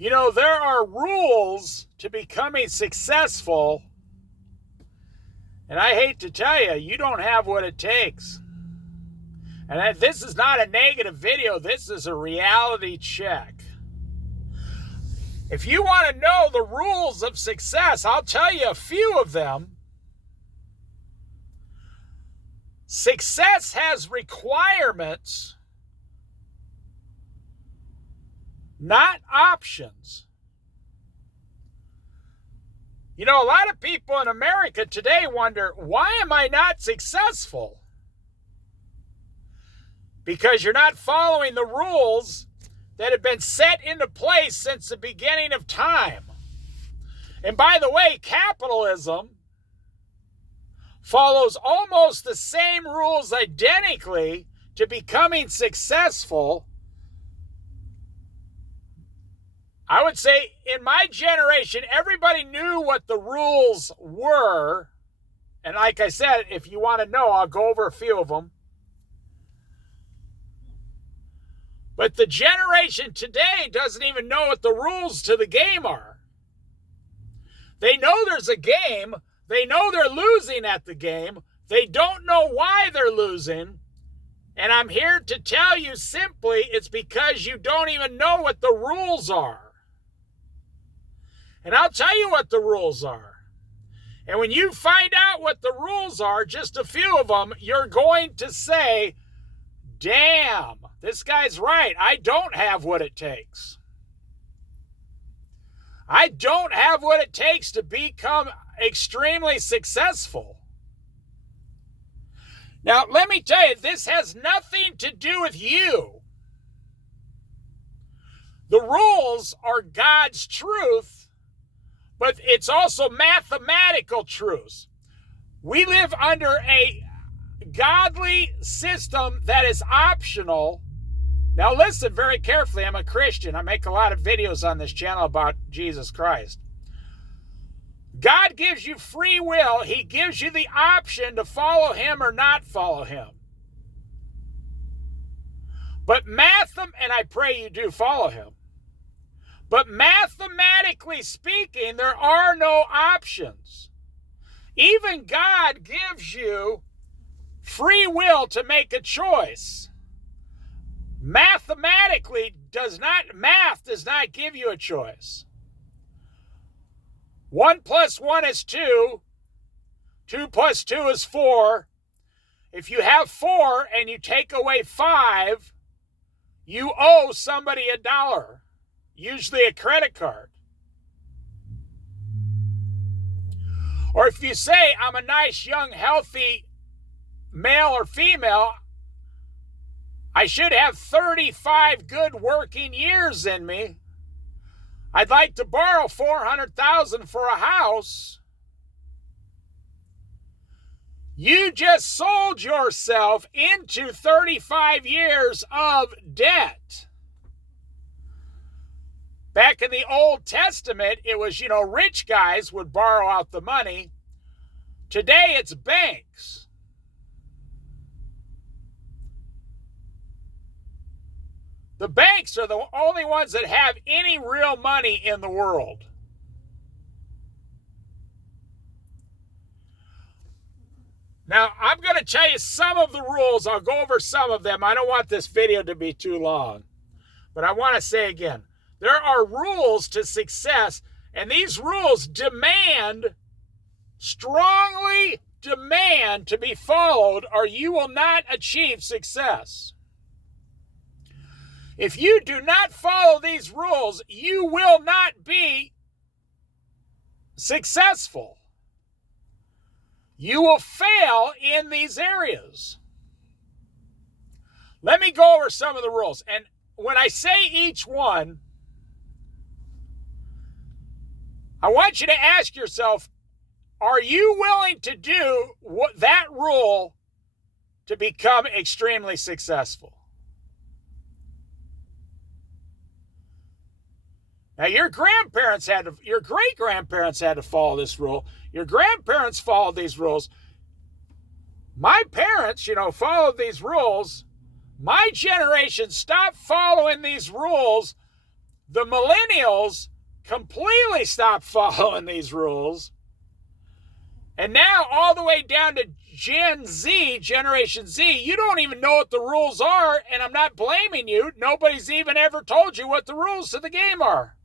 You know, there are rules to becoming successful, and I hate to tell you, you don't have what it takes. And this is not a negative video, this is a reality check. If you want to know the rules of success, I'll tell you a few of them. Success has requirements, not options. You know, a lot of people in America today wonder, why am I not successful? Because you're not following the rules that have been set into place since the beginning of time. And by the way, capitalism follows almost the same rules identically to becoming successful. I would say in my generation, everybody knew what the rules were. And like I said, if you want to know, I'll go over a few of them. But the generation today doesn't even know what the rules to the game are. They know there's a game. They know they're losing at the game. They don't know why they're losing. And I'm here to tell you simply, it's because you don't even know what the rules are. And I'll tell you what the rules are. And when you find out what the rules are, just a few of them, you're going to say, damn, this guy's right. I don't have what it takes. I don't have what it takes to become extremely successful. Now, let me tell you, this has nothing to do with you. The rules are God's truth, but it's also mathematical truths. We live under a godly system that is optional. Now listen very carefully. I'm a Christian. I make a lot of videos on this channel about Jesus Christ. God gives you free will. He gives you the option to follow him or not follow him. But and I pray you do follow him. But mathematically speaking, there are no options. Even God gives you free will to make a choice. Mathematically math does not give you a choice. 1 + 1 is 2. 2 + 2 is 4. If you have 4 and you take away 5, you owe somebody $1, usually a credit card. Or if you say, I'm a nice, young, healthy male or female, I should have 35 good working years in me. I'd like to borrow $400,000 for a house. You just sold yourself into 35 years of debt. Back in the Old Testament, it was, rich guys would borrow out the money. Today, it's banks. The banks are the only ones that have any real money in the world. Now, I'm going to tell you some of the rules. I'll go over some of them. I don't want this video to be too long. But I want to say again, there are rules to success, and these rules strongly demand to be followed, or you will not achieve success. If you do not follow these rules, you will not be successful. You will fail in these areas. Let me go over some of the rules. And when I say each one, I want you to ask yourself, are you willing to do that rule to become extremely successful? Now, your great-grandparents had to follow this rule. Your grandparents followed these rules. My parents, followed these rules. My generation stopped following these rules The millennials completely stopped following these rules. And now all the way down to Gen Z, Generation Z, you don't even know what the rules are, and I'm not blaming you. Nobody's even ever told you what the rules to the game are.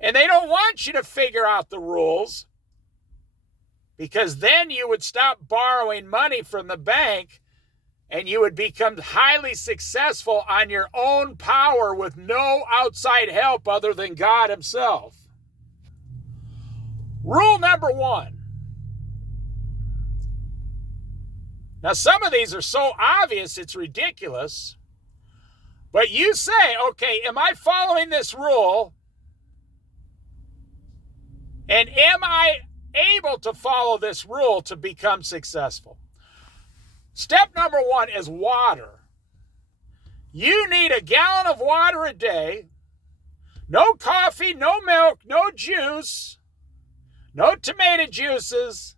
And they don't want you to figure out the rules, because then you would stop borrowing money from the bank and you would become highly successful on your own power with no outside help other than God himself. Rule number 1. Now, some of these are so obvious it's ridiculous, but you say, okay, am I following this rule? And am I able to follow this rule to become successful? Step number 1 is water. You need a gallon of water a day. No coffee, no milk, no juice, no tomato juices,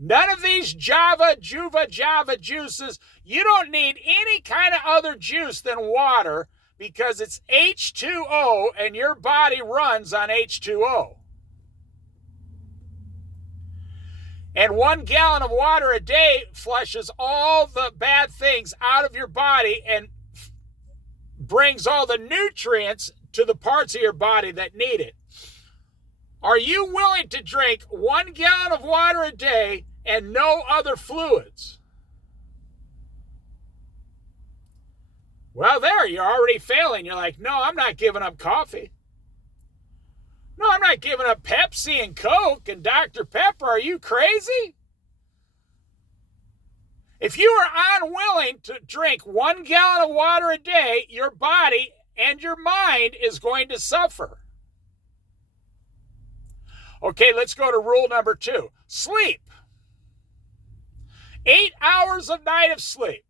none of these Java juices. You don't need any kind of other juice than water, because it's H2O and your body runs on H2O. And 1 gallon of water a day flushes all the bad things out of your body and brings all the nutrients to the parts of your body that need it. Are you willing to drink 1 gallon of water a day and no other fluids? Well, there, you're already failing. You're like, no, I'm not giving up coffee. No, I'm not giving up Pepsi and Coke and Dr. Pepper. Are you crazy? If you are unwilling to drink 1 gallon of water a day, your body and your mind is going to suffer. Okay, let's go to rule number 2. Sleep. 8 hours a night of sleep.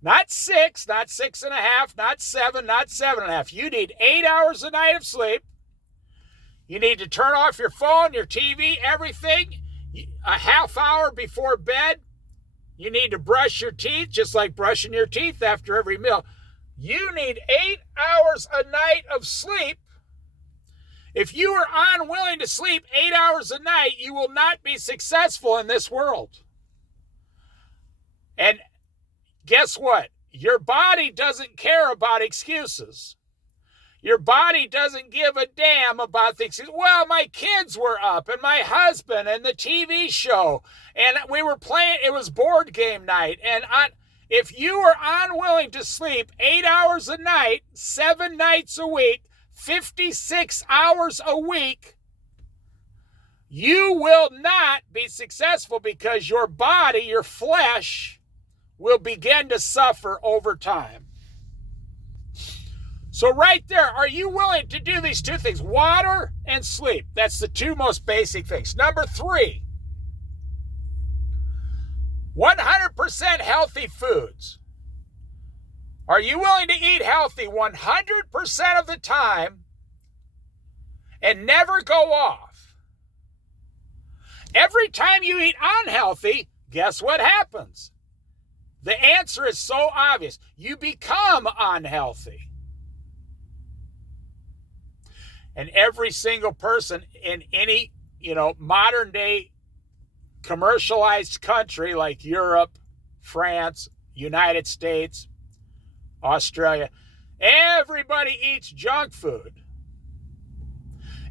Not 6, not 6.5, not 7, not 7.5. You need 8 hours a night of sleep. You need to turn off your phone, your TV, everything a half hour before bed. You need to brush your teeth, just like brushing your teeth after every meal. You need 8 hours a night of sleep. If you are unwilling to sleep 8 hours a night, you will not be successful in this world. And guess what? Your body doesn't care about excuses. Your body doesn't give a damn about the excuses. Well, my kids were up, and my husband, and the TV show, and we were playing, it was board game night. And if you are unwilling to sleep 8 hours a night, 7 nights a week, 56 hours a week, you will not be successful, because your body, your flesh, will begin to suffer over time. So right there, are you willing to do these 2 things? Water and sleep. That's the 2 most basic things. Number 3, 100% healthy foods. Are you willing to eat healthy 100% of the time and never go off? Every time you eat unhealthy, guess what happens? The answer is so obvious. You become unhealthy. And every single person in any, modern day commercialized country like Europe, France, United States, Australia, everybody eats junk food.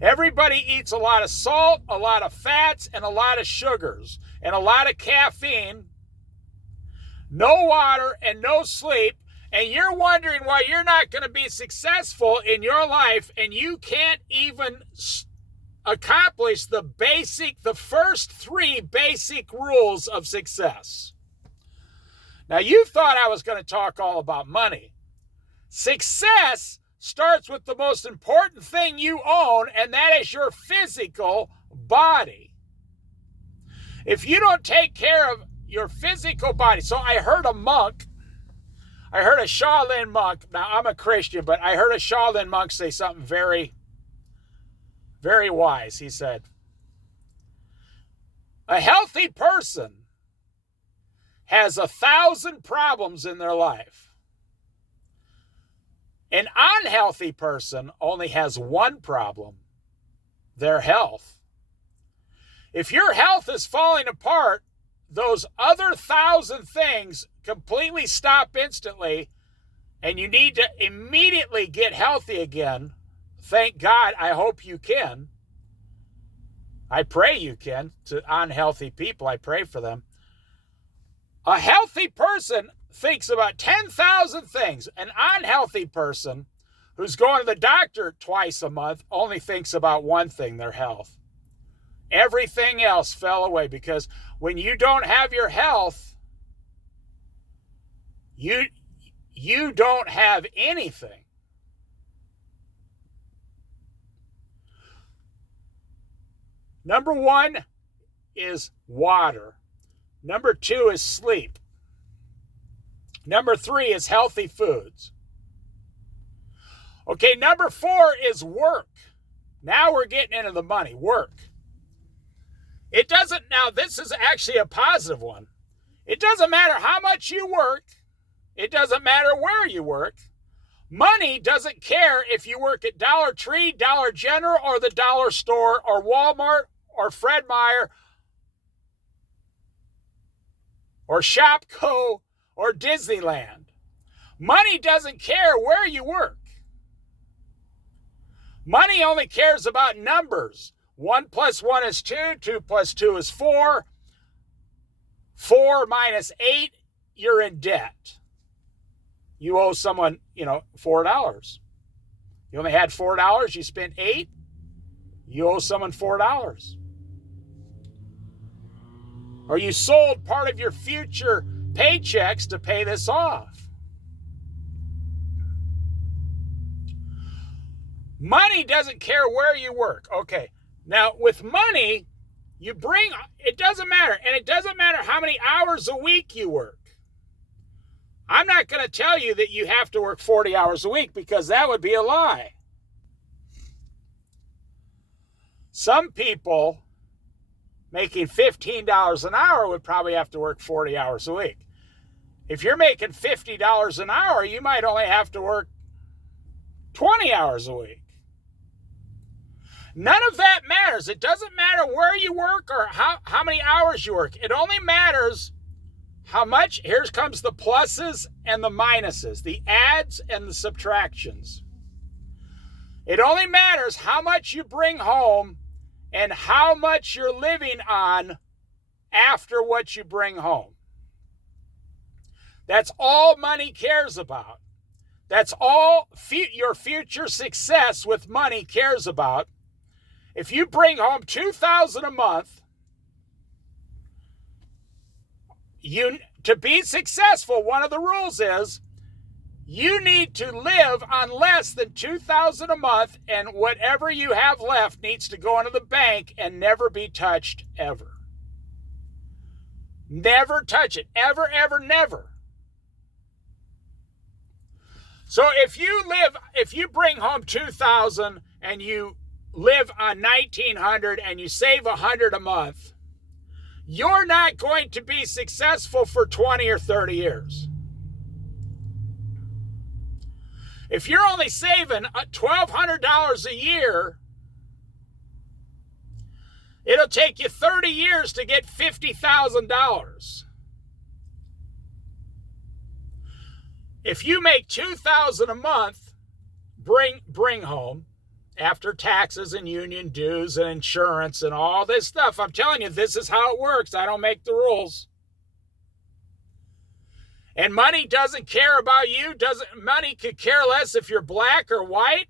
Everybody eats a lot of salt, a lot of fats, and a lot of sugars, and a lot of caffeine, no water, and no sleep. And you're wondering why you're not going to be successful in your life, and you can't even accomplish the first 3 basic rules of success. Now, you thought I was going to talk all about money. Success starts with the most important thing you own, and that is your physical body. If you don't take care of your physical body, so I heard a Shaolin monk. Now, I'm a Christian, but I heard a Shaolin monk say something very, very wise. He said, a healthy person has 1,000 problems in their life. An unhealthy person only has one problem: their health. If your health is falling apart, those other 1,000 things completely stop instantly, and you need to immediately get healthy again. Thank God, I hope you can. I pray you can. To unhealthy people, I pray for them. A healthy person thinks about 10,000 things. An unhealthy person who's going to the doctor twice a month only thinks about one thing: their health. Everything else fell away, because when you don't have your health, you don't have anything. Number 1 is water. Number 2 is sleep. Number 3 is healthy foods. Okay, number 4 is work. Now we're getting into the money. Work. It doesn't, now this is actually a positive one. It doesn't matter how much you work. It doesn't matter where you work. Money doesn't care if you work at Dollar Tree, Dollar General, or the Dollar Store, or Walmart, or Fred Meyer, or Shopko, or Disneyland. Money doesn't care where you work. Money only cares about numbers. 1 + 1 is 2, 2 + 2 is 4. 4 minus 8, you're in debt. You owe someone, $4. You only had $4, you spent 8, you owe someone $4. Or you sold part of your future paychecks to pay this off. Money doesn't care where you work. Okay, now with money, it doesn't matter. And it doesn't matter how many hours a week you work. I'm not going to tell you that you have to work 40 hours a week, because that would be a lie. Some people making $15 an hour would probably have to work 40 hours a week. If you're making $50 an hour, you might only have to work 20 hours a week. None of that matters. It doesn't matter where you work or how many hours you work. It only matters how much. Here comes the pluses and the minuses, the adds and the subtractions. It only matters how much you bring home and how much you're living on after what you bring home. That's all money cares about. That's all your future success with money cares about. If you bring home $2,000 a month, to be successful, one of the rules is you need to live on less than $2,000 a month, and whatever you have left needs to go into the bank and never be touched ever. Never touch it. Ever, ever, never. So if you bring home $2,000 and you live on $1,900 and you save $100 a month, you're not going to be successful for 20 or 30 years. If you're only saving $1,200 a year, it'll take you 30 years to get $50,000. If you make $2,000 a month, bring home, after taxes and union dues and insurance and all this stuff, I'm telling you, this is how it works. I don't make the rules. And money doesn't care about you. Money could care less if you're black or white.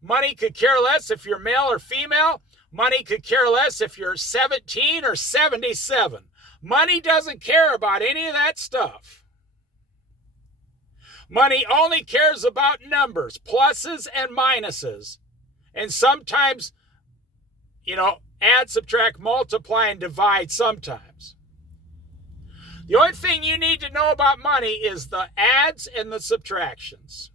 Money could care less if you're male or female. Money could care less if you're 17 or 77. Money doesn't care about any of that stuff. Money only cares about numbers, pluses and minuses. And sometimes, add, subtract, multiply, and divide sometimes. The only thing you need to know about money is the adds and the subtractions.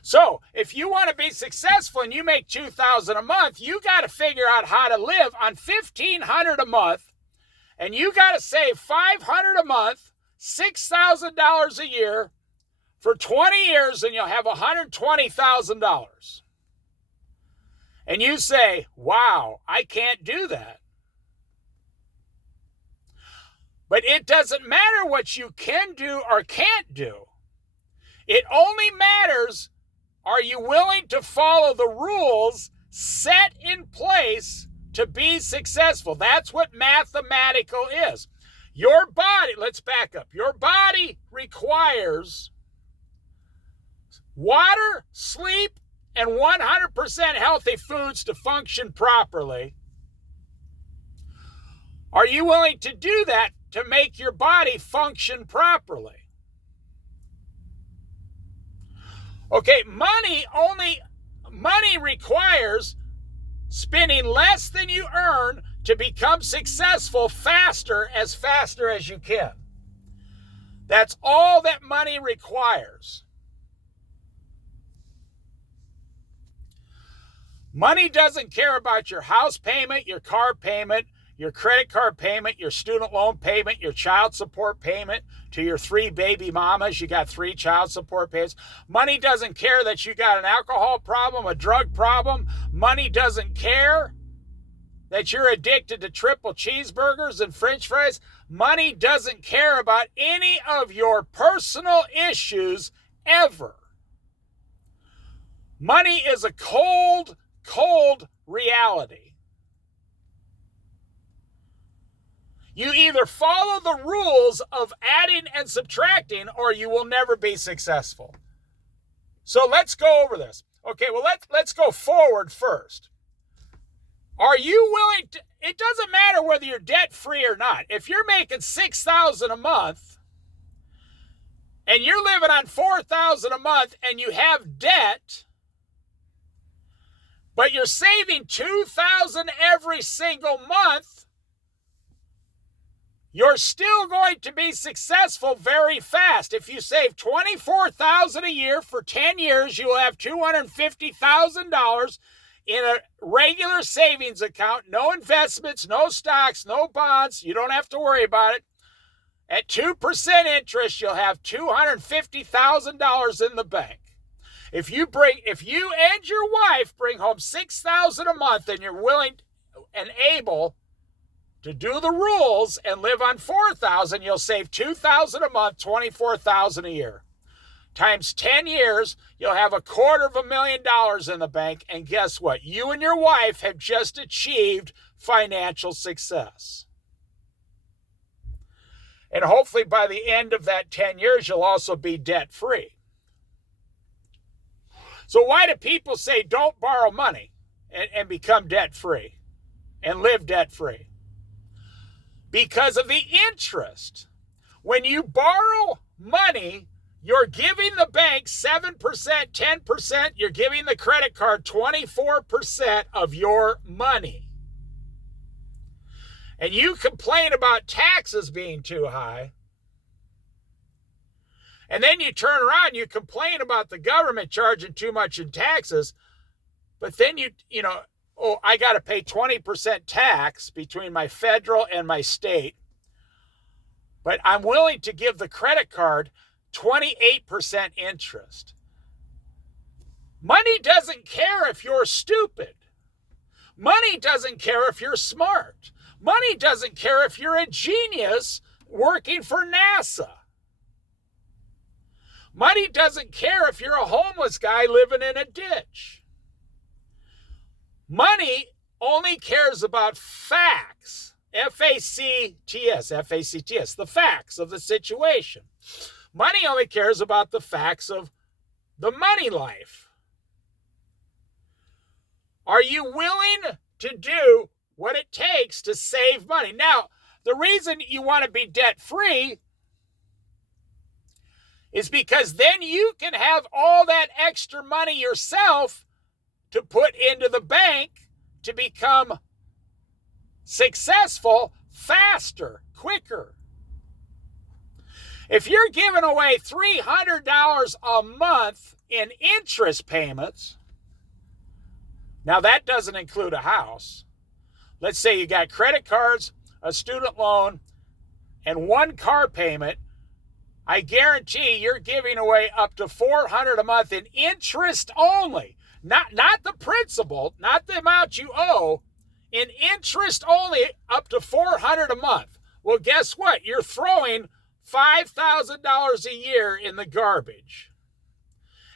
So if you want to be successful and you make $2,000 a month, you got to figure out how to live on $1,500 a month, and you got to save $500 a month, $6,000 a year, for 20 years and you'll have $120,000. And you say, wow, I can't do that. But it doesn't matter what you can do or can't do. It only matters, are you willing to follow the rules set in place to be successful? That's what mathematical is. Your body, let's back up. Your body requires water, sleep, and 100% healthy foods to function properly. Are you willing to do that to make your body function properly? Okay, money requires spending less than you earn to become successful faster as you can. That's all that money requires. Money doesn't care about your house payment, your car payment, your credit card payment, your student loan payment, your child support payment to your 3 baby mamas. You got 3 child support payments. Money doesn't care that you got an alcohol problem, a drug problem. Money doesn't care that you're addicted to triple cheeseburgers and french fries. Money doesn't care about any of your personal issues ever. Money is a cold reality. You either follow the rules of adding and subtracting or you will never be successful. So let's go over this. Okay, well, let's go forward first. Are you willing to, it doesn't matter whether you're debt-free or not. If you're making $6,000 a month and you're living on $4,000 a month and you have debt, but you're saving $2,000 every single month, you're still going to be successful very fast. If you save $24,000 a year for 10 years, you'll have $250,000 in a regular savings account. No investments, no stocks, no bonds. You don't have to worry about it. At 2% interest, you'll have $250,000 in the bank. If you and your wife bring home $6,000 a month and you're willing and able to do the rules and live on $4,000, you'll save $2,000 a month, $24,000 a year. Times 10 years, you'll have $250,000 in the bank, and guess what? You and your wife have just achieved financial success. And hopefully by the end of that 10 years, you'll also be debt-free. So why do people say don't borrow money and become debt-free and live debt-free? Because of the interest. When you borrow money, you're giving the bank 7%, 10%. You're giving the credit card 24% of your money. And you complain about taxes being too high. And then you turn around and you complain about the government charging too much in taxes. But then I got to pay 20% tax between my federal and my state. But I'm willing to give the credit card 28% interest. Money doesn't care if you're stupid. Money doesn't care if you're smart. Money doesn't care if you're a genius working for NASA. Money doesn't care if you're a homeless guy living in a ditch. Money only cares about facts. F-A-C-T-S, the facts of the situation. Money only cares about the facts of the money life. Are you willing to do what it takes to save money? Now, the reason you want to be debt-free is because then you can have all that extra money yourself to put into the bank to become successful faster, quicker. If you're giving away $300 a month in interest payments, now that doesn't include a house. Let's say you got credit cards, a student loan, and one car payment I guarantee you're giving away up to $400 a month in interest only. Not the principal, not the amount you owe, in interest only up to $400 a month. Well, guess what? You're throwing $5,000 a year in the garbage.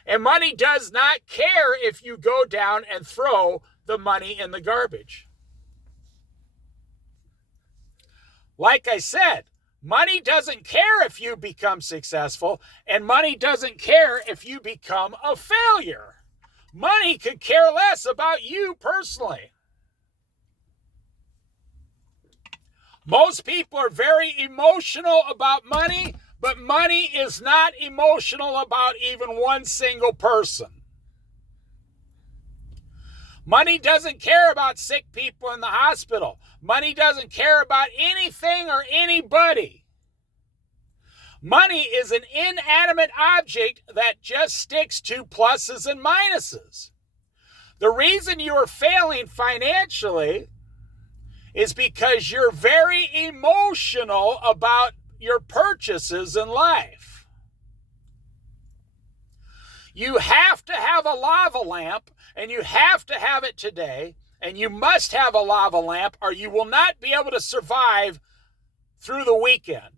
And money does not care if you go down and throw the money in the garbage. Like I said, money doesn't care if you become successful, and money doesn't care if you become a failure. Money could care less about you personally. Most people are very emotional about money, but money is not emotional about even one single person. Money doesn't care about sick people in the hospital. Money doesn't care about anything or anybody. Money is an inanimate object that just sticks to pluses and minuses. The reason you are failing financially is because you're very emotional about your purchases in life. You have to have a lava lamp, and you have to have it today, and you must have a lava lamp, or you will not be able to survive through the weekend.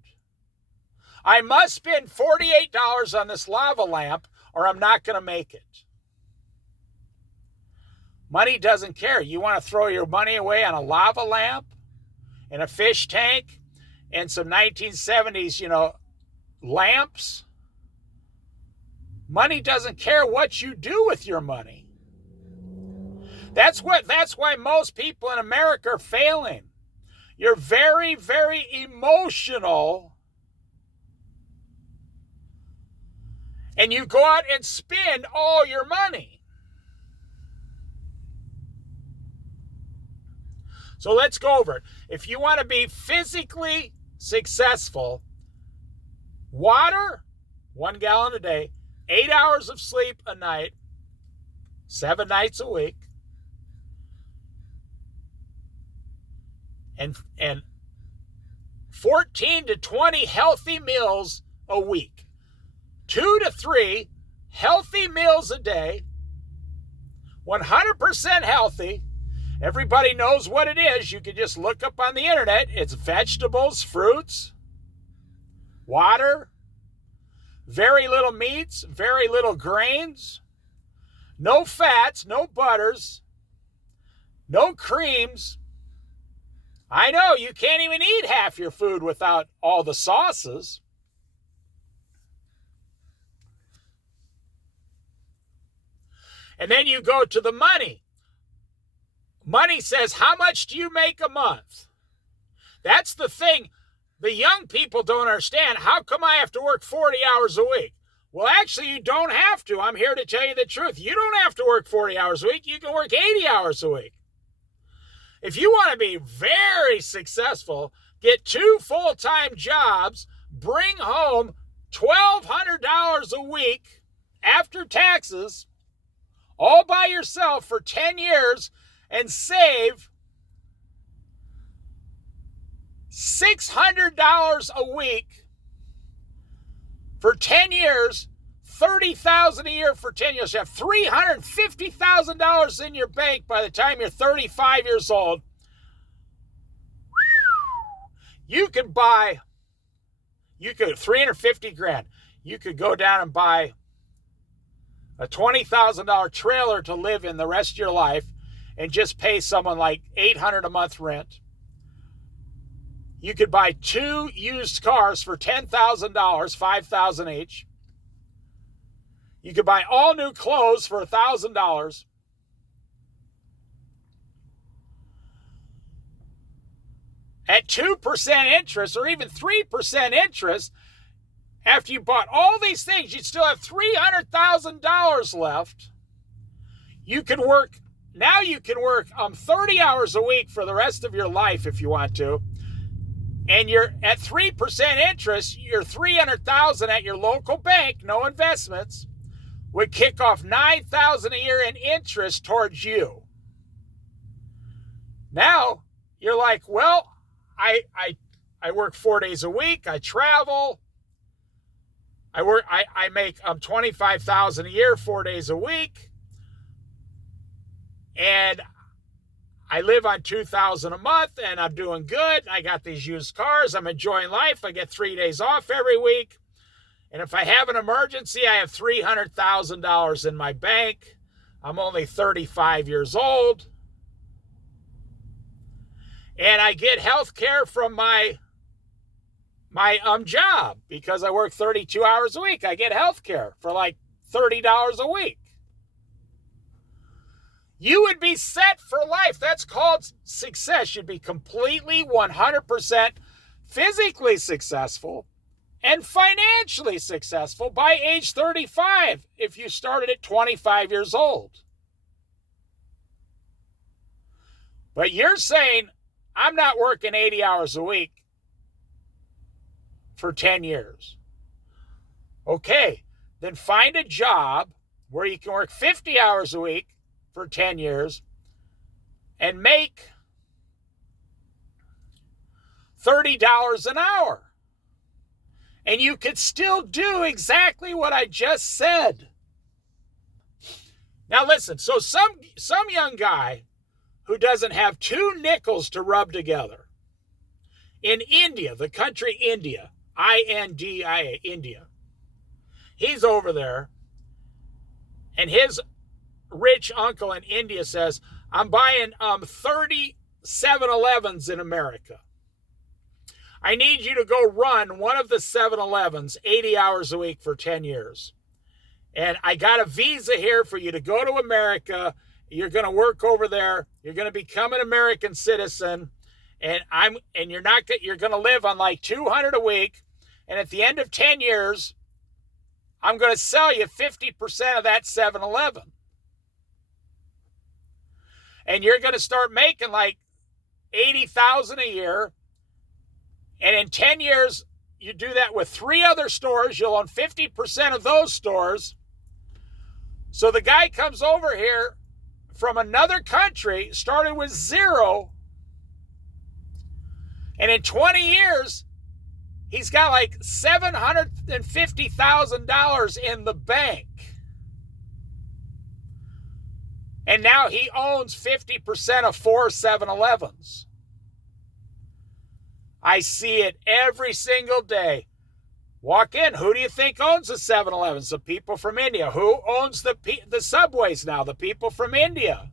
I must spend $48 on this lava lamp, or I'm not going to make it. Money doesn't care. You want to throw your money away on a lava lamp and a fish tank and some 1970s, lamps? Money doesn't care what you do with your money. That's why most people in America are failing. You're very, very emotional, and you go out and spend all your money. So let's go over it. If you want to be physically successful, water, 1 gallon a day, 8 hours of sleep a night, 7 nights a week, and 14 to 20 healthy meals a week. 2 to 3 healthy meals a day, 100% healthy. Everybody knows what it is. You can just look up on the internet. It's vegetables, fruits, water, very little meats, very little grains, no fats, no butters, no creams. I know you can't even eat half your food without all the sauces. And then you go to the money. Money says, how much do you make a month? That's the thing the young people don't understand. How come I have to work 40 hours a week? Well, actually, you don't have to. I'm here to tell you the truth. You don't have to work 40 hours a week. You can work 80 hours a week. If you want to be very successful, get 2 full-time jobs, bring home $1,200 a week after taxes, all by yourself for 10 years, and save $600 a week for 10 years, $30,000 a year for 10 years. You have $350,000 in your bank by the time you're 35 years old. You could $350,000. You could go down and buy a $20,000 trailer to live in the rest of your life and just pay someone like $800 a month rent. You could buy 2 used cars for $10,000, $5,000 each. You could buy all new clothes for $1,000. At 2% interest or even 3% interest, after you bought all these things, you'd still have $300,000 left. You can work 30 hours a week for the rest of your life if you want to. And you're at 3% interest, your $300,000 at your local bank, no investments, would kick off $9,000 a year in interest towards you. Now you're like, well, I work 4 days a week, I travel, I make $25,000 a year, 4 days a week, and I live on $2,000 a month, and I'm doing good. I got these used cars. I'm enjoying life. I get 3 days off every week. And if I have an emergency, I have $300,000 in my bank. I'm only 35 years old. And I get health care from my job because I work 32 hours a week. I get health care for like $30 a week. You would be set for life. That's called success. You'd be completely 100% physically successful and financially successful by age 35 if you started at 25 years old. But you're saying, I'm not working 80 hours a week for 10 years. Okay, then find a job where you can work 50 hours a week for 10 years and make $30 an hour. And you could still do exactly what I just said. Now listen, so some young guy who doesn't have 2 nickels to rub together in India, the country India, India, India. He's over there, and his rich uncle in India says, I'm buying 30 7-Elevens in America. I need you to go run one of the 7-Elevens 80 hours a week for 10 years. And I got a visa here for you to go to America. You're going to work over there. You're going to become an American citizen. And you're going to live on like $200 a week. And at the end of 10 years, I'm going to sell you 50% of that 7-Eleven. And you're going to start making like $80,000 a year. And in 10 years, you do that with 3 other stores. You'll own 50% of those stores. So the guy comes over here from another country, started with 0. And in 20 years, he's got like $750,000 in the bank. And now he owns 50% of 4 7-Elevens. I see it every single day. Walk in. Who do you think owns the 7-Elevens? The people from India. Who owns the subways now? The people from India.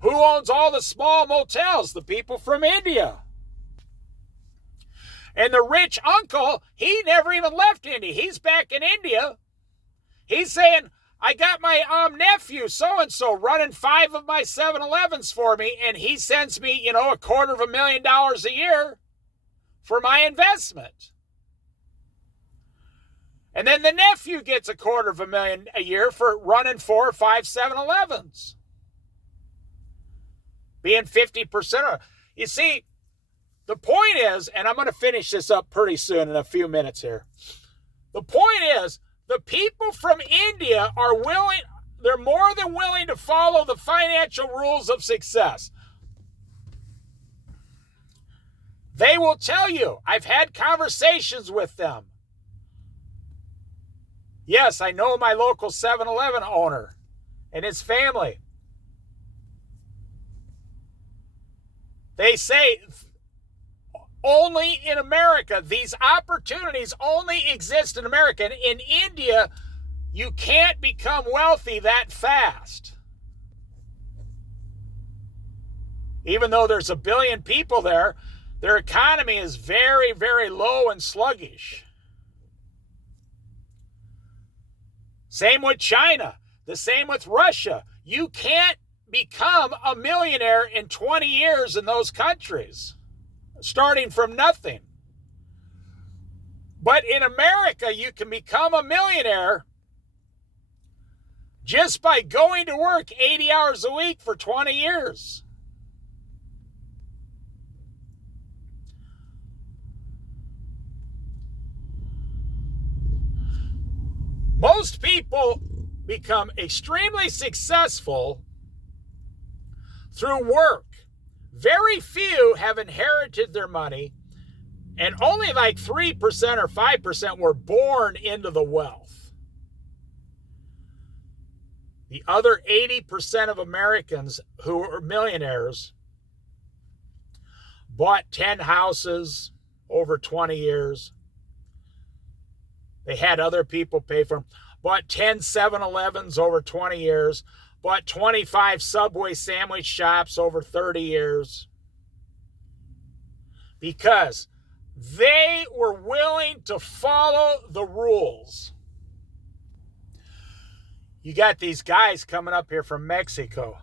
Who owns all the small motels? The people from India. And the rich uncle, he never even left India. He's back in India. He's saying, I got my nephew so-and-so running 5 of my 7-Elevens for me, and he sends me, $250,000 a year for my investment. And then the nephew gets $250,000 a year for running 4 or 5 7-Elevens. Being 50%. You see, the point is, and I'm going to finish this up pretty soon in a few minutes here. The point is, the people from India are willing, they're more than willing to follow the financial rules of success. They will tell you, I've had conversations with them. Yes, I know my local 7-Eleven owner and his family. They say only in America, these opportunities only exist in America. And in India, you can't become wealthy that fast. Even though there's 1 billion people there, their economy is very, very low and sluggish. Same with China. The same with Russia. You can't become a millionaire in 20 years in those countries, starting from nothing. But in America, you can become a millionaire just by going to work 80 hours a week for 20 years. Most people become extremely successful through work. Very few have inherited their money And only like 3% or 5% were born into the wealth. The other 80% of Americans who are millionaires bought 10 houses over 20 years. They had other people pay for them. Bought 10 7-Elevens over 20 years. Bought 25 Subway sandwich shops over 30 years. Because they were willing to follow the rules. You got these guys coming up here from Mexico.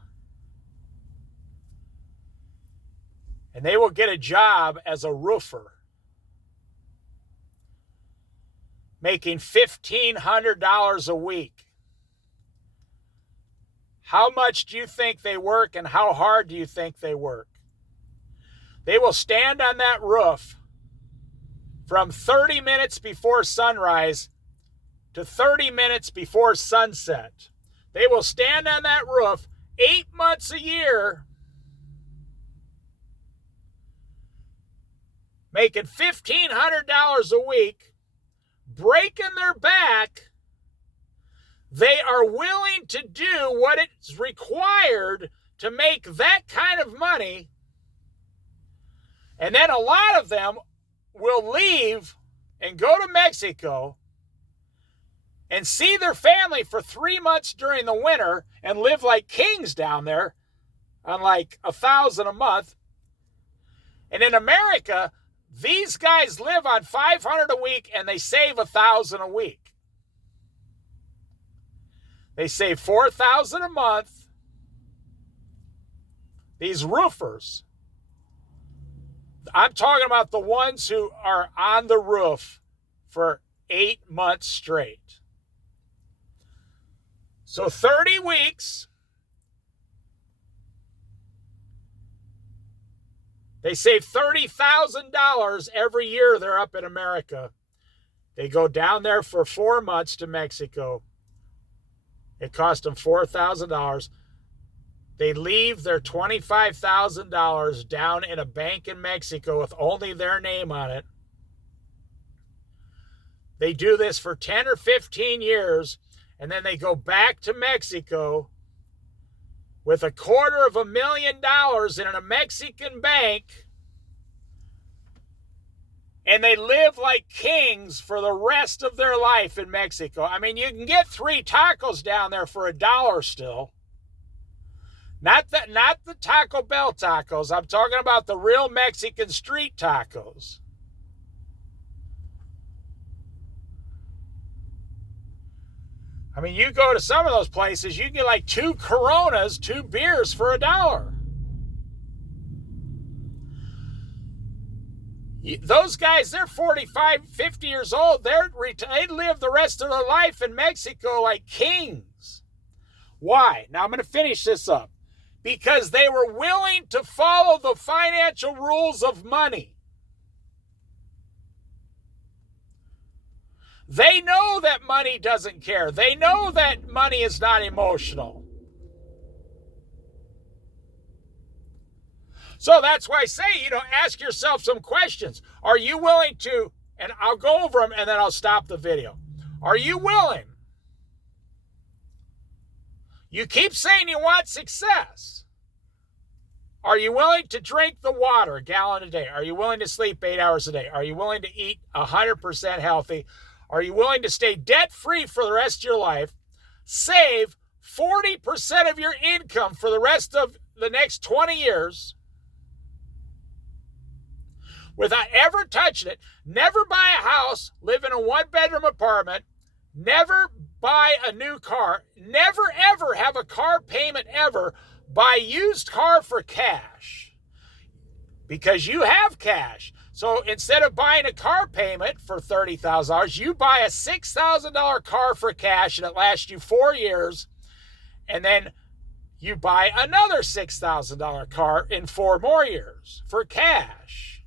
And they will get a job as a roofer, making $1,500 a week. How much do you think they work and how hard do you think they work? They will stand on that roof from 30 minutes before sunrise to 30 minutes before sunset. They will stand on that roof 8 months a year, making $1,500 a week, breaking their back. They are willing to do what is required to make that kind of money. And then a lot of them will leave and go to Mexico and see their family for 3 months during the winter and live like kings down there on like $1,000 a month. And in America, these guys live on $500 a week and they save $1,000 a week. They save $4,000 a month. These roofers. I'm talking about the ones who are on the roof for 8 months straight. So 30 weeks. They save $30,000 every year they're up in America. They go down there for 4 months to Mexico. It cost them $4,000. They leave their $25,000 down in a bank in Mexico with only their name on it. They do this for 10 or 15 years, and then they go back to Mexico with $250,000 in a Mexican bank, and they live like kings for the rest of their life in Mexico. I mean, you can get 3 tacos down there for $1 still. Not the Taco Bell tacos. I'm talking about the real Mexican street tacos. I mean, you go to some of those places, you get like 2 Coronas, 2 beers for $1. Those guys, they're 45, 50 years old. They live the rest of their life in Mexico like kings. Why? Now, I'm going to finish this up. Because they were willing to follow the financial rules of money. They know that money doesn't care. They know that money is not emotional. So that's why I say, ask yourself some questions. Are you willing to, and I'll go over them and then I'll stop the video. Are you willing? You keep saying you want success. Are you willing to drink the water a gallon a day? Are you willing to sleep 8 hours a day? Are you willing to eat 100% healthy? Are you willing to stay debt-free for the rest of your life? Save 40% of your income for the rest of the next 20 years without ever touching it. Never buy a house, live in a 1-bedroom apartment, never buy a new car, never ever have a car payment ever. Buy used car for cash because you have cash. So instead of buying a car payment for $30,000, you buy a $6,000 car for cash and it lasts you 4 years. And then you buy another $6,000 car in 4 more years for cash.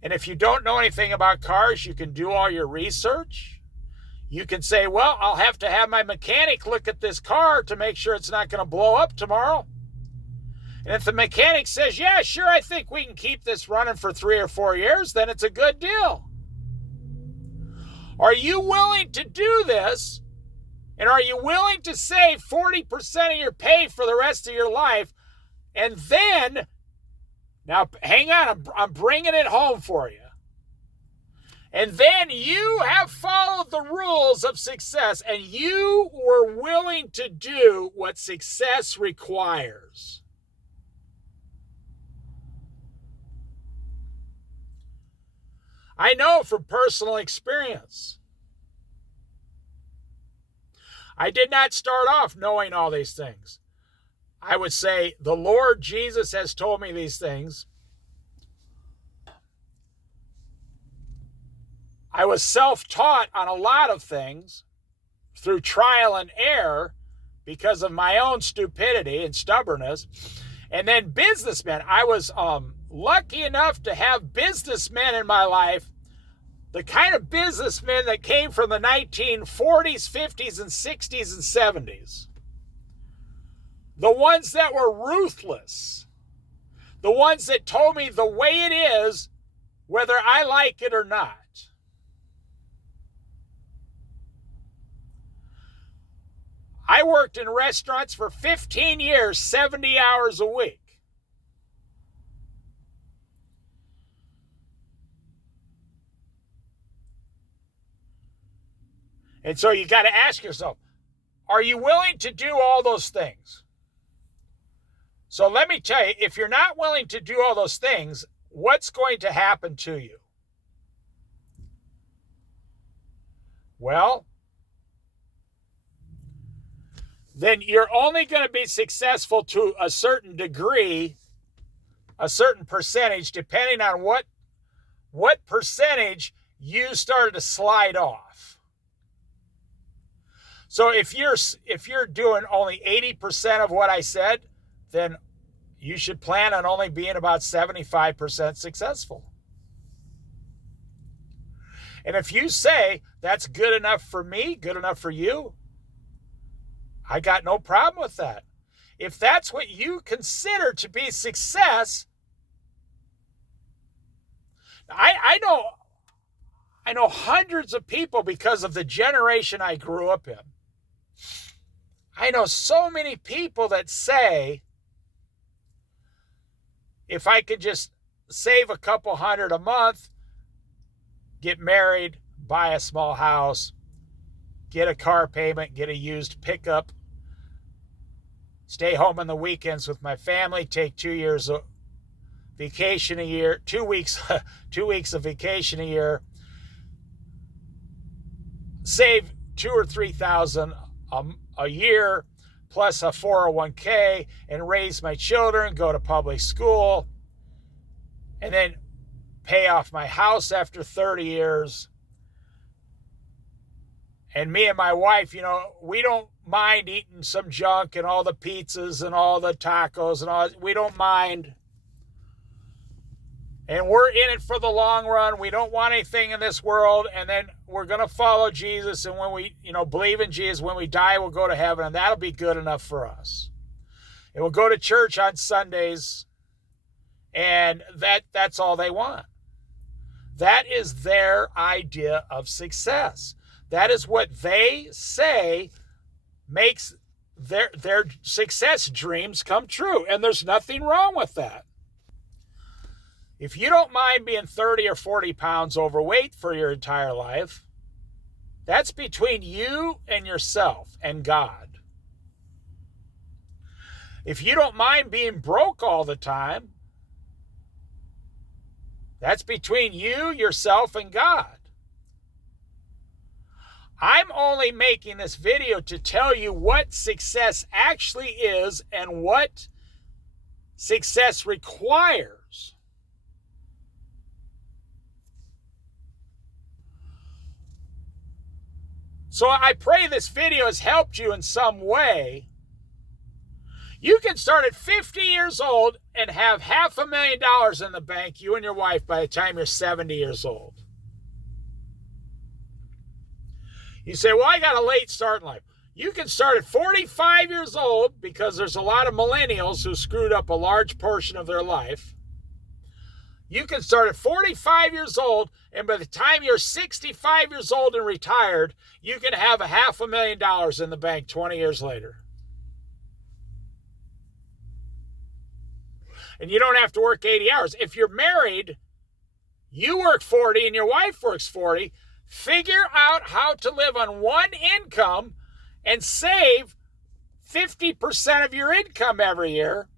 And if you don't know anything about cars, you can do all your research. You can say, well, I'll have to have my mechanic look at this car to make sure it's not going to blow up tomorrow. And if the mechanic says, yeah, sure, I think we can keep this running for 3 or 4 years, then it's a good deal. Are you willing to do this? And are you willing to save 40% of your pay for the rest of your life? And then, now hang on, I'm bringing it home for you. And then you have followed the rules of success and you were willing to do what success requires. I know from personal experience. I did not start off knowing all these things. I would say the Lord Jesus has told me these things. I was self-taught on a lot of things through trial and error because of my own stupidity and stubbornness. And then businessmen, I was lucky enough to have businessmen in my life, the kind of businessmen that came from the 1940s, 50s, and 60s and 70s. The ones that were ruthless. The ones that told me the way it is, whether I like it or not. I worked in restaurants for 15 years, 70 hours a week. And so you got to ask yourself, are you willing to do all those things? So let me tell you, if you're not willing to do all those things, what's going to happen to you? Well, then you're only going to be successful to a certain degree, a certain percentage, depending on what percentage you started to slide off. So if you're doing only 80% of what I said, then you should plan on only being about 75% successful. And if you say that's good enough for me, good enough for you, I got no problem with that. If that's what you consider to be success, I know hundreds of people because of the generation I grew up in. I know so many people that say, if I could just save a couple hundred a month, get married, buy a small house, get a car payment, get a used pickup, stay home on the weekends with my family, take 2 years of vacation a year, 2 weeks, 2 weeks of vacation a year, save $2,000 or $3,000 a year, plus a 401k, and raise my children, go to public school, and then pay off my house after 30 years. And me and my wife, we don't mind eating some junk and all the pizzas and all the tacos and all. We don't mind. And we're in it for the long run. We don't want anything in this world. And then we're going to follow Jesus. And when we, believe in Jesus, when we die, we'll go to heaven. And that'll be good enough for us. And we'll go to church on Sundays. And that's all they want. That is their idea of success. That is what they say makes their success dreams come true. And there's nothing wrong with that. If you don't mind being 30 or 40 pounds overweight for your entire life, that's between you and yourself and God. If you don't mind being broke all the time, that's between you, yourself, and God. I'm only making this video to tell you what success actually is and what success requires. So I pray this video has helped you in some way. You can start at 50 years old and have $500,000 in the bank, you and your wife, by the time you're 70 years old. You say, well, I got a late start in life. You can start at 45 years old, because there's a lot of millennials who screwed up a large portion of their life. You can start at 45 years old, and by the time you're 65 years old and retired, you can have $500,000 in the bank 20 years later. And you don't have to work 80 hours. If you're married, you work 40 and your wife works 40, figure out how to live on one income and save 50% of your income every year.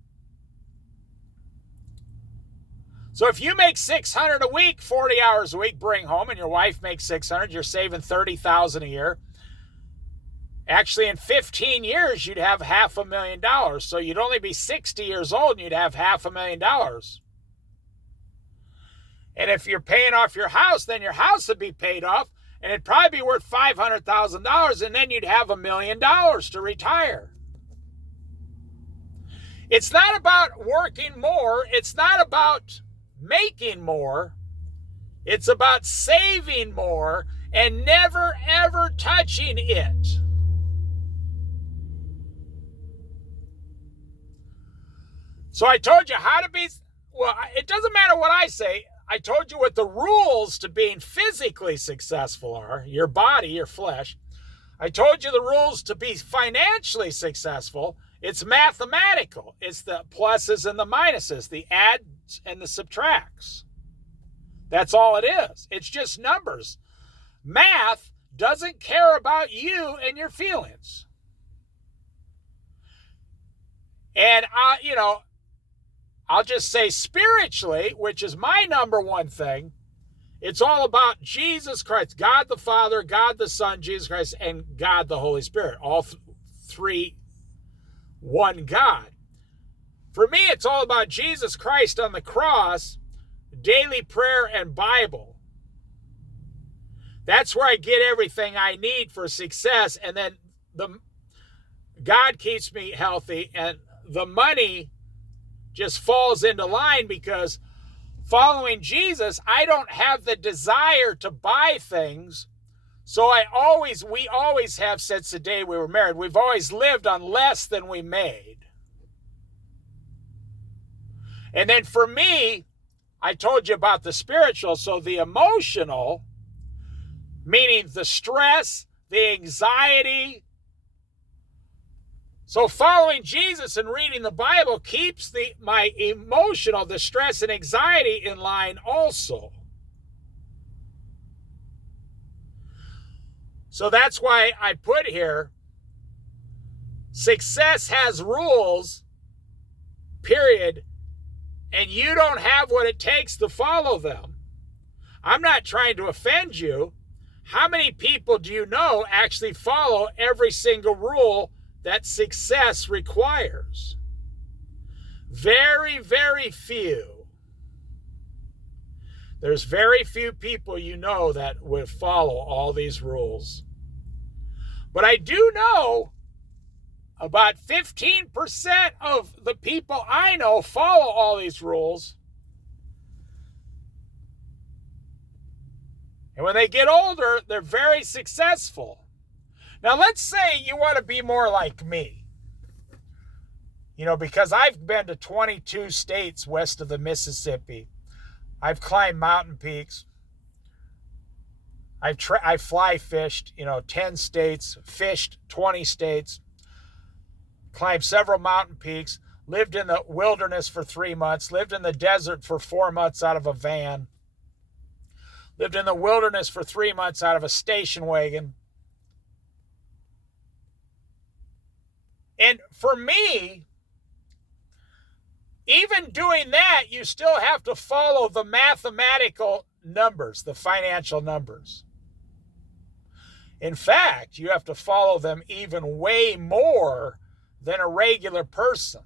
So if you make $600 a week, 40 hours a week, bring home, and your wife makes $600, you're saving $30,000 a year. Actually, in 15 years, you'd have $500,000. So you'd only be 60 years old and you'd have $500,000. And if you're paying off your house, then your house would be paid off, and it'd probably be worth $500,000, and then you'd have $1 million to retire. It's not about working more. It's not about making more. It's about saving more and never, ever touching it. So I told you how to be, well, it doesn't matter what I say. I told you what the rules to being physically successful are, your body, your flesh. I told you the rules to be financially successful. It's mathematical. It's the pluses and the minuses, the adds and the subtracts. That's all it is. It's just numbers. Math doesn't care about you and your feelings. And, I'll just say spiritually, which is my number one thing, it's all about Jesus Christ, God the Father, God the Son, Jesus Christ, and God the Holy Spirit. All three, one God. For me, it's all about Jesus Christ on the cross, daily prayer, and Bible. That's where I get everything I need for success, and then God keeps me healthy, and the money just falls into line, because following Jesus, I don't have the desire to buy things. So we always have, since the day we were married, we've always lived on less than we made. And then for me, I told you about the spiritual, so the emotional, meaning the stress, the anxiety. So following Jesus and reading the Bible keeps my emotional, the stress and anxiety in line also. So that's why I put here, success has rules, period, and you don't have what it takes to follow them. I'm not trying to offend you. How many people do you know actually follow every single rule that success requires? Very, very few. There's very few people you know that would follow all these rules. But I do know about 15% of the people I know follow all these rules. And when they get older, they're very successful. Now, let's say you want to be more like me. Because I've been to 22 states west of the Mississippi. I've climbed mountain peaks. I fly fished, 10 states, fished 20 states, climbed several mountain peaks, lived in the wilderness for 3 months, lived in the desert for 4 months out of a van, lived in the wilderness for 3 months out of a station wagon. And for me, even doing that, you still have to follow the mathematical numbers, the financial numbers. In fact, you have to follow them even way more than a regular person.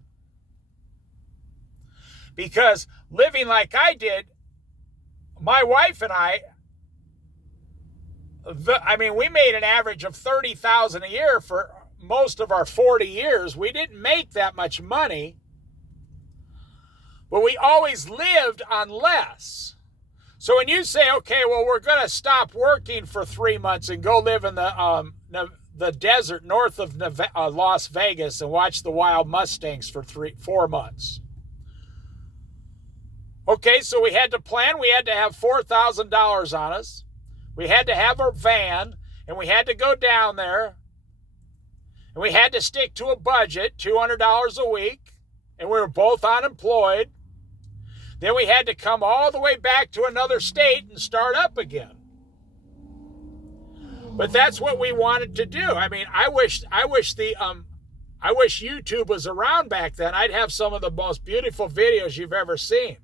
Because living like I did, my wife and we made an average of $30,000 a year for most of our 40 years. We didn't make that much money, but we always lived on less. So when you say, okay, well, we're going to stop working for 3 months and go live in the the desert north of Las Vegas and watch the wild Mustangs for 4 months. Okay, so we had to plan. We had to have $4,000 on us. We had to have a van, and we had to go down there. And we had to stick to a budget, $200 a week, and we were both unemployed. Then we had to come all the way back to another state and start up again. But that's what we wanted to do. I mean, I wish YouTube was around back then. I'd have some of the most beautiful videos you've ever seen.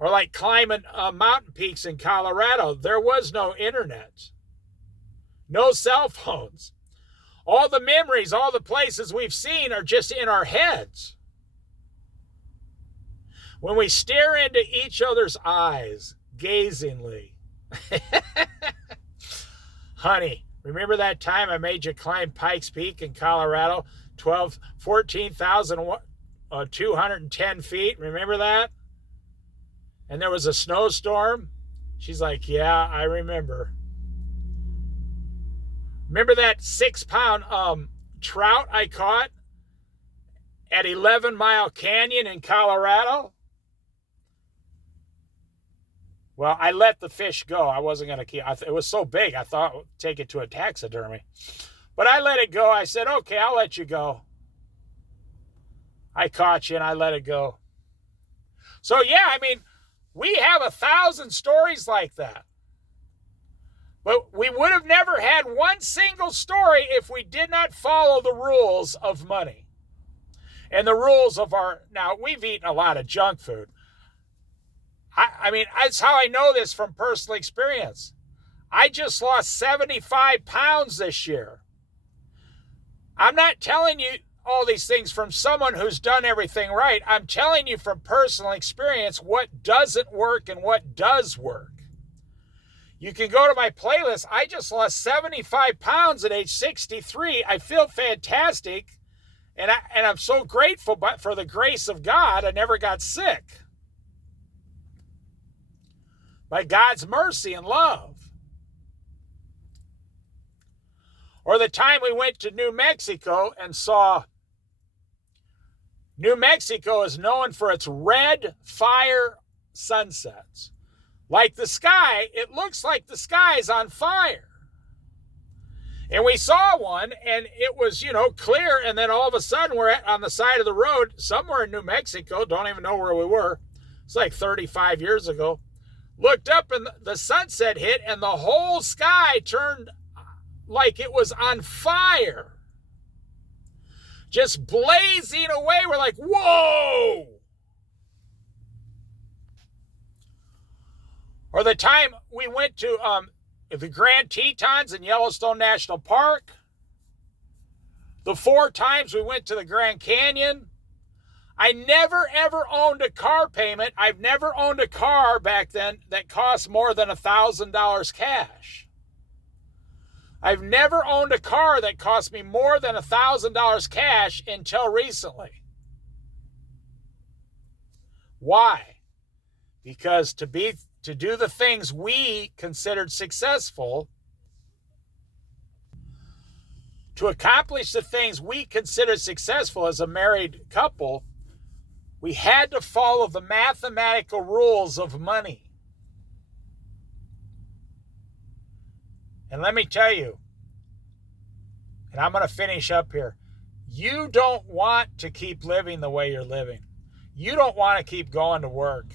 Or like climbing mountain peaks in Colorado. There was no internet. No cell phones. All the memories, all the places we've seen are just in our heads. When we stare into each other's eyes, gazingly. Honey, remember that time I made you climb Pikes Peak in Colorado? 14,210 feet. Remember that? And there was a snowstorm? She's like, yeah, I remember. Remember that 6-pound trout I caught at 11 Mile Canyon in Colorado? Well, I let the fish go. I wasn't going to keep it. It was so big, I thought I'd take it to a taxidermy. But I let it go. I said, okay, I'll let you go. I caught you and I let it go. So, yeah, I mean, we have 1,000 stories like that. But we would have never had one single story if we did not follow the rules of money. And the rules of now, we've eaten a lot of junk food. I mean, that's how I know this from personal experience. I just lost 75 pounds this year. I'm not telling you all these things from someone who's done everything right. I'm telling you from personal experience what doesn't work and what does work. You can go to my playlist. I just lost 75 pounds at age 63. I feel fantastic, and I'm so grateful for the grace of God. I never got sick. By God's mercy and love. Or the time we went to New Mexico and saw New Mexico is known for its red fire sunsets. Like the sky, it looks like the sky's on fire. And we saw one, and it was, clear, and then all of a sudden we're on the side of the road somewhere in New Mexico, don't even know where we were. It's like 35 years ago. Looked up and the sunset hit and the whole sky turned like it was on fire. Just blazing away. We're like, whoa! Or the time we went to the Grand Tetons in Yellowstone National Park. The 4 times we went to the Grand Canyon. I never, ever owned a car payment. I've never owned a car back then that cost more than $1,000 cash. I've never owned a car that cost me more than $1,000 cash until recently. Why? Because to do the things we considered successful, to accomplish the things we considered successful as a married couple, we had to follow the mathematical rules of money. And let me tell you, and I'm going to finish up here, you don't want to keep living the way you're living. You don't want to keep going to work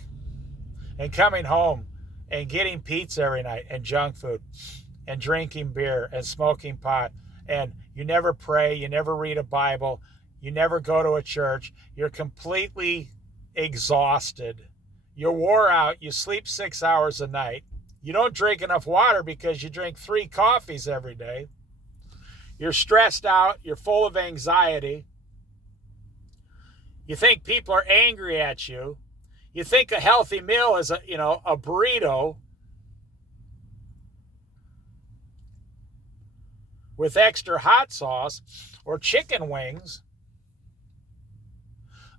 and coming home and getting pizza every night and junk food and drinking beer and smoking pot, and you never pray, you never read a Bible, you never go to a church, you're completely exhausted, you're wore out, you sleep 6 hours a night, you don't drink enough water because you drink 3 coffees every day, you're stressed out, you're full of anxiety, you think people are angry at you, you think a healthy meal is a burrito with extra hot sauce or chicken wings.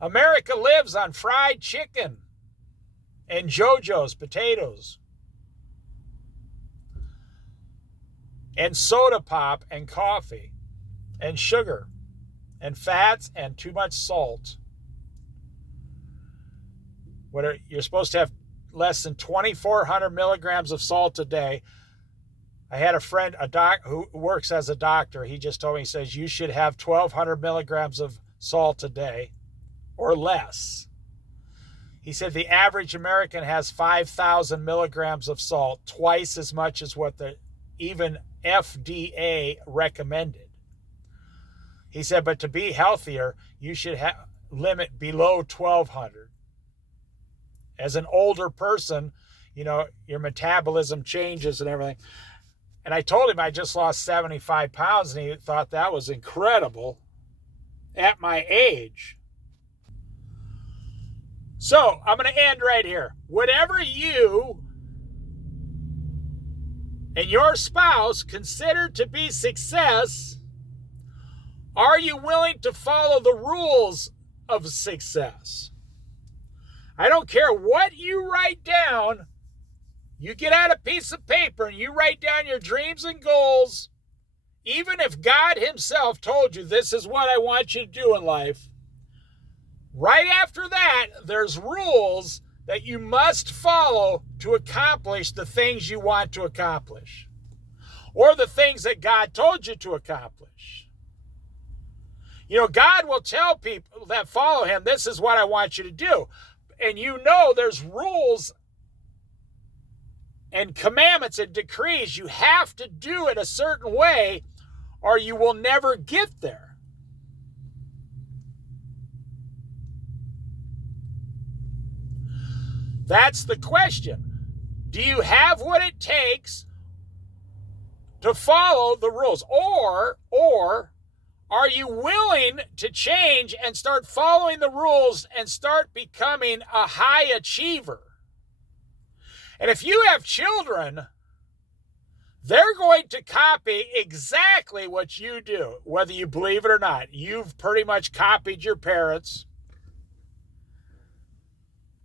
America lives on fried chicken and JoJo's potatoes. and soda pop and coffee and sugar and fats and too much salt. You're supposed to have less than 2,400 milligrams of salt a day. I had a friend, who works as a doctor. He just told me, he says, you should have 1,200 milligrams of salt a day or less. He said the average American has 5,000 milligrams of salt, twice as much as what the even FDA recommended. He said, but to be healthier, you should limit below 1,200. As an older person, your metabolism changes and everything. And I told him I just lost 75 pounds, and he thought that was incredible at my age. So I'm going to end right here. Whatever you and your spouse consider to be success, are you willing to follow the rules of success? I don't care what you write down. You get out a piece of paper and you write down your dreams and goals. Even if God himself told you this is what I want you to do in life, right after that, there's rules that you must follow to accomplish the things you want to accomplish, or the things that God told you to accomplish. God will tell people that follow him, this is what I want you to do. And there's rules and commandments and decrees. You have to do it a certain way or you will never get there. That's the question. Do you have what it takes to follow the rules? Or are you willing to change and start following the rules and start becoming a high achiever? And if you have children, they're going to copy exactly what you do, whether you believe it or not. You've pretty much copied your parents.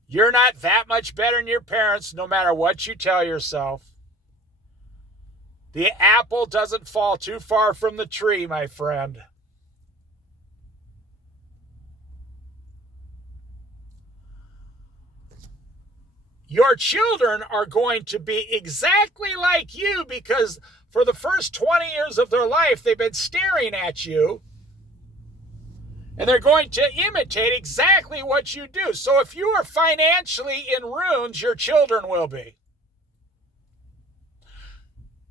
You're not that much better than your parents, no matter what you tell yourself. The apple doesn't fall too far from the tree, my friend. Your children are going to be exactly like you because for the first 20 years of their life, they've been staring at you. And they're going to imitate exactly what you do. So if you are financially in ruins, your children will be.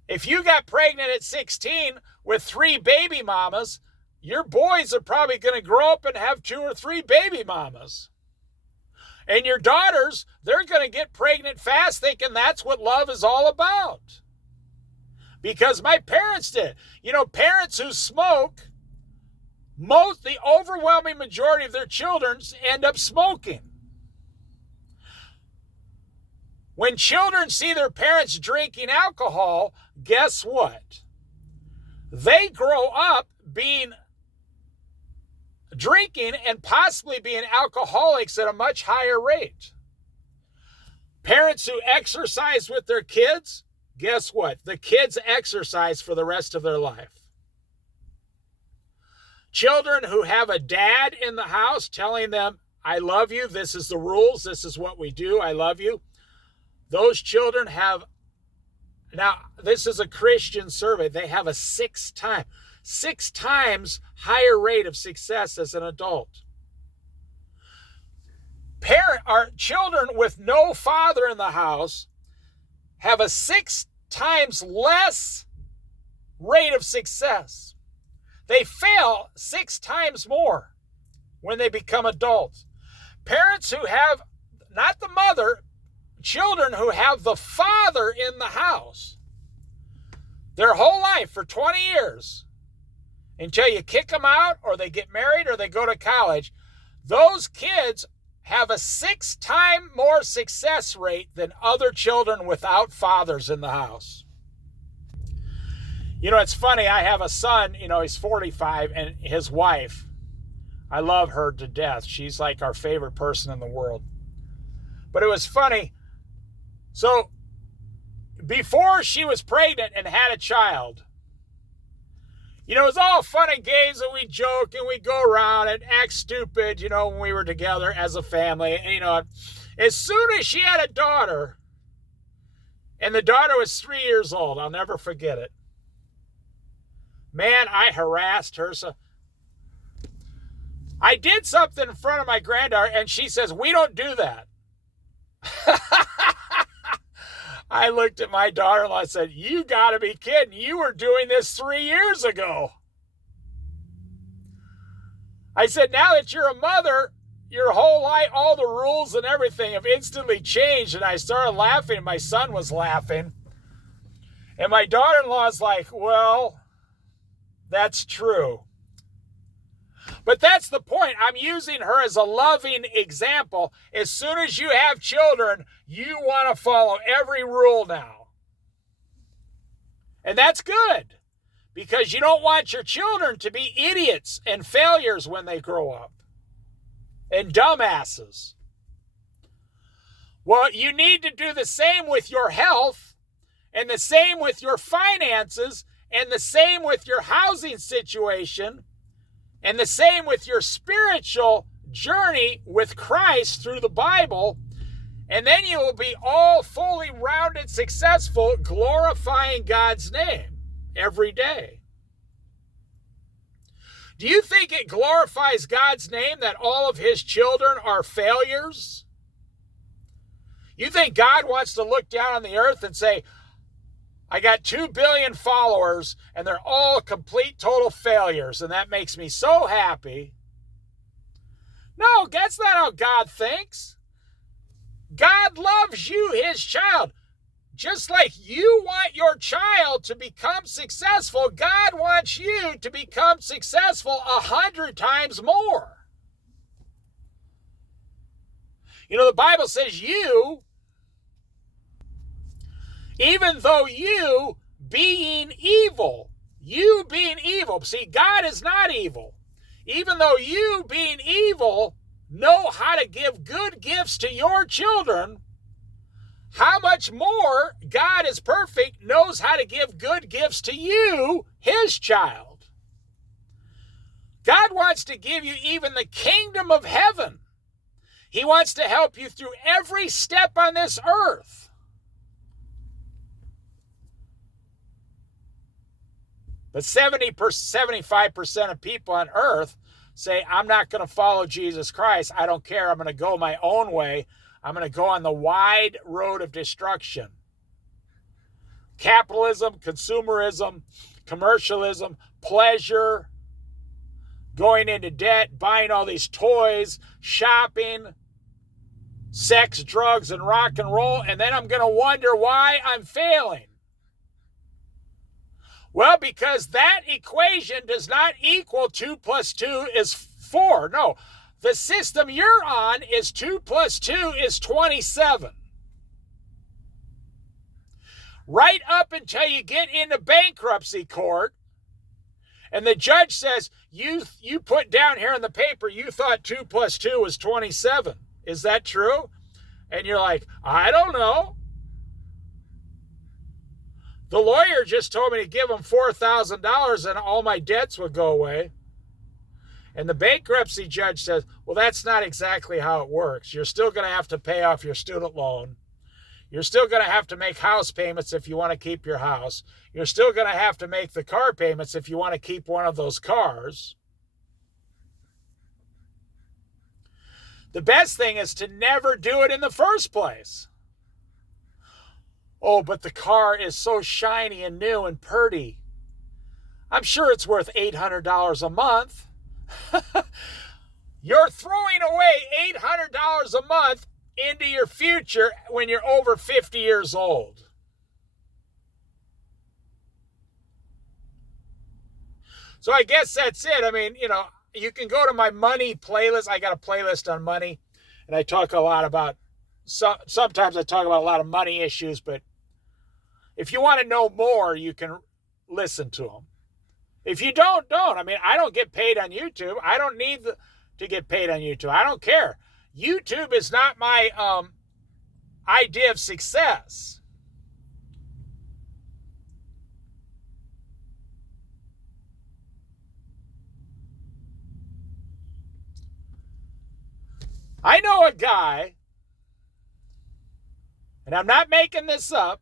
If you got pregnant at 16 with 3 baby mamas, your boys are probably going to grow up and have 2 or 3 baby mamas. And your daughters, they're going to get pregnant fast thinking that's what love is all about. Because my parents did. Parents who smoke, the overwhelming majority of their children end up smoking. When children see their parents drinking alcohol, guess what? They grow up drinking and possibly being alcoholics at a much higher rate. Parents who exercise with their kids, guess what? The kids exercise for the rest of their life. Children who have a dad in the house telling them, I love you, this is the rules, this is what we do, I love you. Those children have, now this is a Christian survey, they have a 6 times higher rate of success as an adult. Children with no father in the house have a 6 times less rate of success. They fail 6 times more when they become adults. Parents who have, not the mother, children who have the father in the house their whole life for 20 years until you kick them out or they get married or they go to college, those kids have a 6 times more success rate than other children without fathers in the house. It's funny, I have a son, he's 45, and his wife, I love her to death. She's like our favorite person in the world. But it was funny. So, before she was pregnant and had a child, It's all fun and games and we joke and we go around and act stupid, when we were together as a family. And, as soon as she had a daughter, and the daughter was 3 years old, I'll never forget it. Man, I harassed her. So I did something in front of my granddaughter, and she says, "We don't do that." I looked at my daughter-in-law and said, "You got to be kidding. You were doing this 3 years ago." I said, "Now that you're a mother, your whole life, all the rules and everything have instantly changed." And I started laughing, and my son was laughing. And my daughter-in-law's like, "Well, that's true." But that's the point. I'm using her as a loving example. As soon as you have children, you want to follow every rule now. And that's good, because you don't want your children to be idiots and failures when they grow up, and dumbasses. Well, you need to do the same with your health, and the same with your finances, and the same with your housing situation, and the same with your spiritual journey with Christ through the Bible. And then you will be all fully rounded, successful, glorifying God's name every day. Do you think it glorifies God's name that all of his children are failures? You think God wants to look down on the earth and say, "I got 2 billion followers and they're all complete, total failures, and that makes me so happy"? No, that's not how God thinks. God loves you, his child. Just like you want your child to become successful, God wants you to become successful 100 times more. The Bible says even though you being evil, see, God is not evil. Even though you being evil know how to give good gifts to your children, how much more God is perfect, knows how to give good gifts to you, his child. God wants to give you even the kingdom of heaven. He wants to help you through every step on this earth. But 75% of people on earth say, "I'm not going to follow Jesus Christ. I don't care. I'm going to go my own way. I'm going to go on the wide road of destruction." Capitalism, consumerism, commercialism, pleasure, going into debt, buying all these toys, shopping, sex, drugs, and rock and roll, and then I'm going to wonder why I'm failing. Well, because that equation does not equal 2 plus 2 is 4. No, the system you're on is 2 plus 2 is 27. Right up until you get into bankruptcy court, and the judge says, you put down here in the paper, you thought 2 plus 2 was 27. Is that true? And you're like, "I don't know. The lawyer just told me to give him $4,000 and all my debts would go away." And the bankruptcy judge says, "Well, that's not exactly how it works. You're still going to have to pay off your student loan. You're still going to have to make house payments if you want to keep your house. You're still going to have to make the car payments if you want to keep one of those cars. The best thing is to never do it in the first place." "Oh, but the car is so shiny and new and pretty. I'm sure it's worth $800 a month." You're throwing away $800 a month into your future when you're over 50 years old. So I guess that's it. I mean, you can go to my money playlist. I got a playlist on money, and I talk a lot about, sometimes I talk about a lot of money issues, but if you want to know more, you can listen to them. If you don't. I mean, I don't get paid on YouTube. I don't need to get paid on YouTube. I don't care. YouTube is not my idea of success. I know a guy, and I'm not making this up.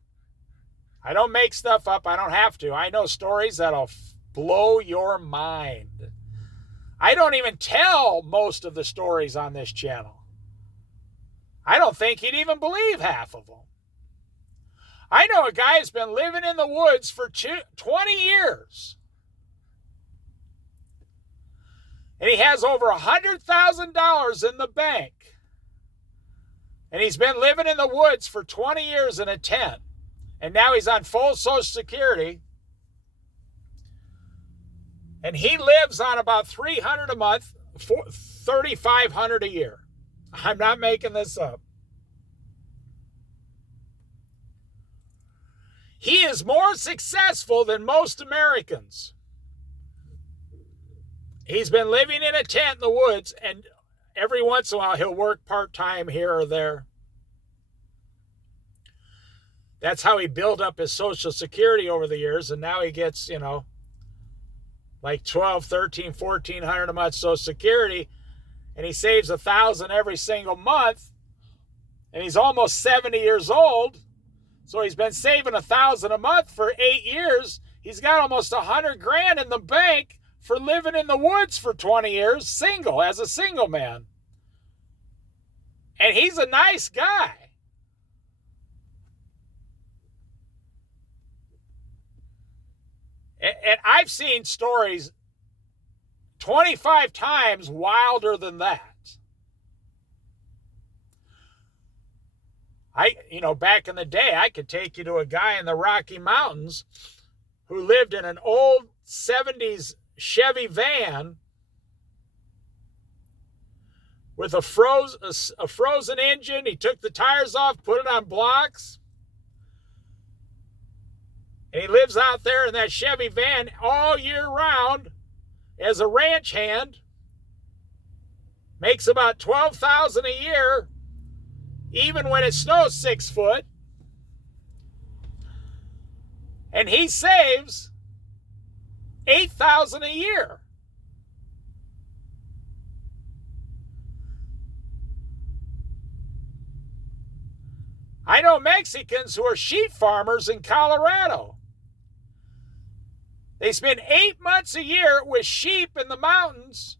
I don't make stuff up. I don't have to. I know stories that'll blow your mind. I don't even tell most of the stories on this channel. I don't think he'd even believe half of them. I know a guy who's been living in the woods for 20 years. And he has over $100,000 in the bank. And he's been living in the woods for 20 years in a tent. And now he's on full Social Security. And he lives on about $300 a month, $3,500 a year. I'm not making this up. He is more successful than most Americans. He's been living in a tent in the woods, and every once in a while he'll work part-time here or there. That's how he built up his Social Security over the years, and now he gets, like $1,200, $1,300, $1,400 a month Social Security, and he saves $1,000 every single month, and he's almost 70 years old, so he's been saving $1,000 a month for 8 years. He's got almost $100,000 in the bank for living in the woods for 20 years, as a single man. And he's a nice guy. And I've seen stories 25 times wilder than that. Back in the day, I could take you to a guy in the Rocky Mountains who lived in an old 70s Chevy van with a frozen engine. He took the tires off, put it on blocks. And he lives out there in that Chevy van all year round as a ranch hand. Makes about $12,000 a year, even when it snows 6 foot. And he saves $8,000 a year. I know Mexicans who are sheep farmers in Colorado. They spend 8 months a year with sheep in the mountains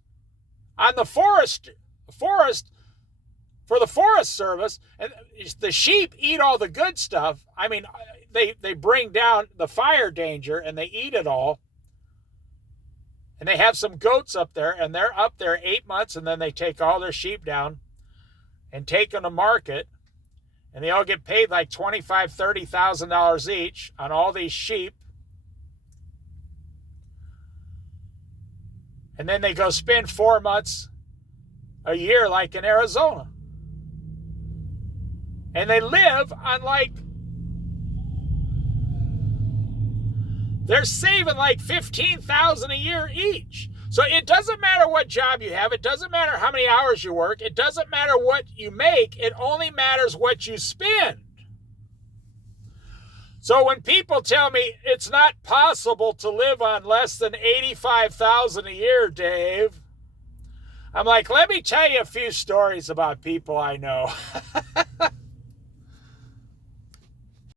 on the forest for the Forest Service, and the sheep eat all the good stuff. I mean, they bring down the fire danger and they eat it all. And they have some goats up there, and they're up there 8 months, and then they take all their sheep down and take them to market, and they all get paid like $25,000, $30,000 each on all these sheep. And then they go spend 4 months a year like in Arizona. And they live on they're saving like $15,000 a year each. So it doesn't matter what job you have. It doesn't matter how many hours you work. It doesn't matter what you make. It only matters what you spend. So when people tell me it's not possible to live on less than $85,000 a year, Dave, I'm like, let me tell you a few stories about people I know.